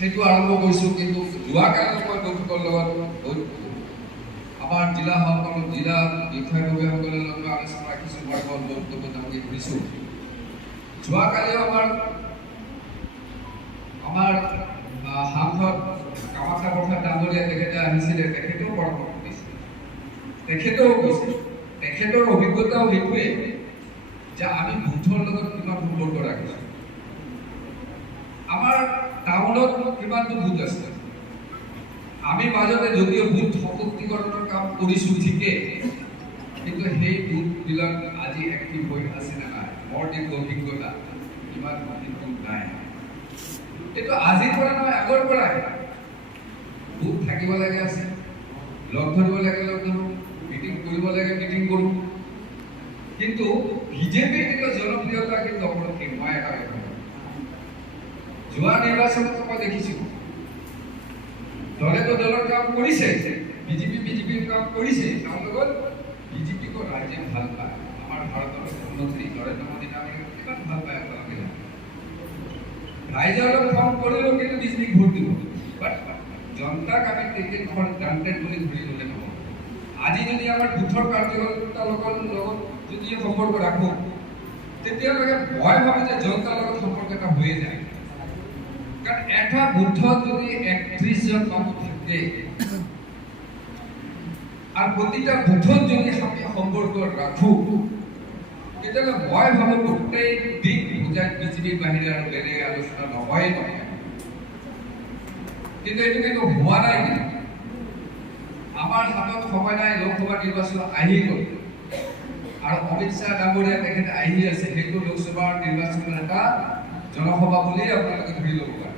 সেইটো আৰম্ভ কৰিছোঁ। কিন্তু যোৱাকালি মই বৈঠকৰ লগত আমাৰ জিলাসকল জিলা বিষয়ববীয়াসকলৰ লগত আলোচনা ৰাখিছোঁ, মই বৰ বক্তব্য তেওঁলোকে কৰিছোঁ। যোৱাকালিও আমাৰ সাংসদ কামাখ্যা প্ৰসাদ ডাঙৰীয়া তেখেতে আহিছিলে, তেখেতেও পৰামৰ্শ দিছিলে, তেখেতেও কৈছে, তেখেতৰ অভিজ্ঞতাও সেইটোৱে যে আমি বুথৰ লগত কিমান সম্পৰ্ক ৰাখিছোঁ। আমাৰ টাউনত কিমানটো বুথ আছে, আমি মাজতে যদিও বুথ সশক্তিকৰণৰ কাম কৰিছোঁ ঠিকেই, কিন্তু সেই বুথবিলাক আজি এক্টিভ হৈ আছে নে নাই, মোৰ যিটো অভিজ্ঞতা ইমান কিন্তু নাই। এইটো আজিৰ পৰা নহয়, আগৰ পৰাই বুথ থাকিব লাগে আছে, লগ ধৰিব লাগে লগ ধৰোঁ, মিটিং কৰিব লাগে মিটিং কৰোঁ। কিন্তু বিজেপিৰ কিন্তু জনপ্ৰিয়তা কিন্তু অপৰক্ষিক। মই এটা কথা যোৱা নিৰ্বাচনত মই দেখিছোঁ, দলেতো দলৰ কাম কৰিছে, বিজেপিৰ কাম কৰিছে, তাৰ লগত বিজেপিকো ৰাইজে ভাল পায়। আমাৰ ভাৰতৰ প্ৰধানমন্ত্ৰী নৰেন্দ্ৰ মোদী ডাঙৰীয়াক কিমান ভাল পায় আপোনালোকে জানে। ৰাইজে অলপ কম কৰিলেও কিন্তু বিজেপিক ভোট দিব, বাট জনতাক আমি টেকেন ফৰ গ্ৰান্টেড বুলি ধৰি ল'লে নহ'ব। আজি যদি আমাৰ বুথৰ কাৰ্যকৰ্তাৰ লগত যদি সম্পৰ্ক ৰাখোঁ, তেতিয়ালৈকে মই ভাবোঁ যে জনতাৰ লগত সম্পৰ্ক এটা হৈয়ে যায়। কাৰণ এটা বুথত যদি ৩১জন মানুহ থাকে আৰু প্ৰতিটা বুথত যদি আমি সম্পৰ্ক ৰাখোঁ, তেতিয়াহ'লে মই ভাবোঁ গোটেই দিন বুজাই বিজেপিৰ বাহিৰে আৰু বেলেগ আলোচনা নহয়। কিন্তু এইটো কিন্তু হোৱা নাই। কিন্তু আমাৰ হাতত সময় নাই, লোকসভা নিৰ্বাচন আহি গ'ল আৰু অমিত শ্বাহ ডাঙৰীয়া তেখেতে আহি আছে। সেইটো লোকসভাৰ নিৰ্বাচনৰ এটা জনসভা বুলি আপোনালোকে ধৰি ল'ব পাৰে।